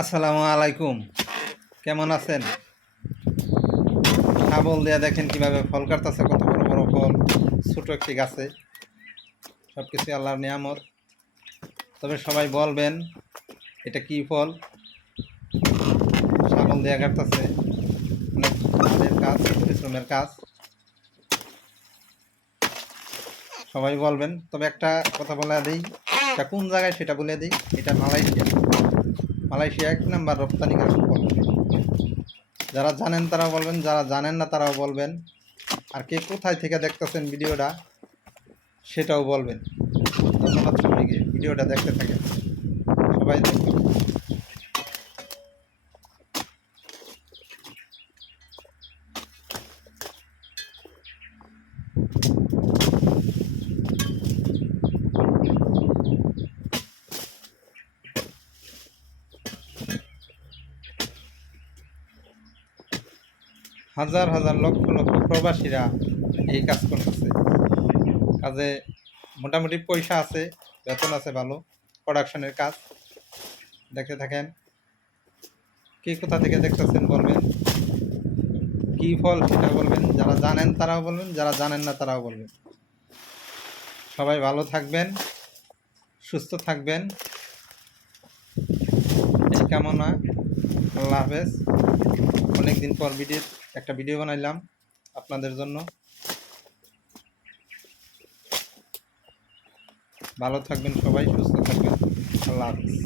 আসসালামু আলাইকুম। কেমন আছেন? শাবল দেয়া দেখেন কীভাবে ফল কাটতেছে, কত বড় বড় ফল, ছোটো একটি গাছে। সব কিছু আল্লাহর নিয়ামত। তবে সবাই বলবেন, এটা কি ফল? শাবল দেয়া কাটতেছে। অনেক কাজ, পরিশ্রমের কাজ। সবাই বলবেন, তবে একটা কথা বলে দিই, এটা কোন জায়গায় সেটা বলে দিই, এটা মালয়েশিয়া। মালয়েশিয়া এক নাম্বার রপ্তানিকারক পণ্য যারা জানেন তারা বলবেন, যারা জানেন না তারাও বলবেন। আর কে কোথায় থেকে দেখতেছেন ভিডিওটা, সেটাও বলবেন। ধন্যবাদ সবাইকে, ভিডিওটা দেখতে থাকেন। সবাই দেখবেন। হাজার হাজার লক্ষ লক্ষ প্রবাসীরা এই কাজ করতেছে। কাজে মোটামুটি পয়সা আছে, বেতন আছে ভালো প্রোডাকশনের কাজ। দেখতে থাকেন, কি কোথা থেকে দেখতেছেন বলবেন? কি ফল সেটা বলবেন, যারা জানেন তারাও বলবেন, যারা জানেন না তারাও বলবেন। সবাই ভালো থাকবেন, সুস্থ থাকবেন। কামনা, আল্লাহ হাফেজ। অনেকদিন পর ভিডিও একটা ভিডিও বানাইলাম আপনাদের জন্য। ভালো থাকবেন সবাই সুস্থ থাকবেন। আল্লাহ হাফিজ।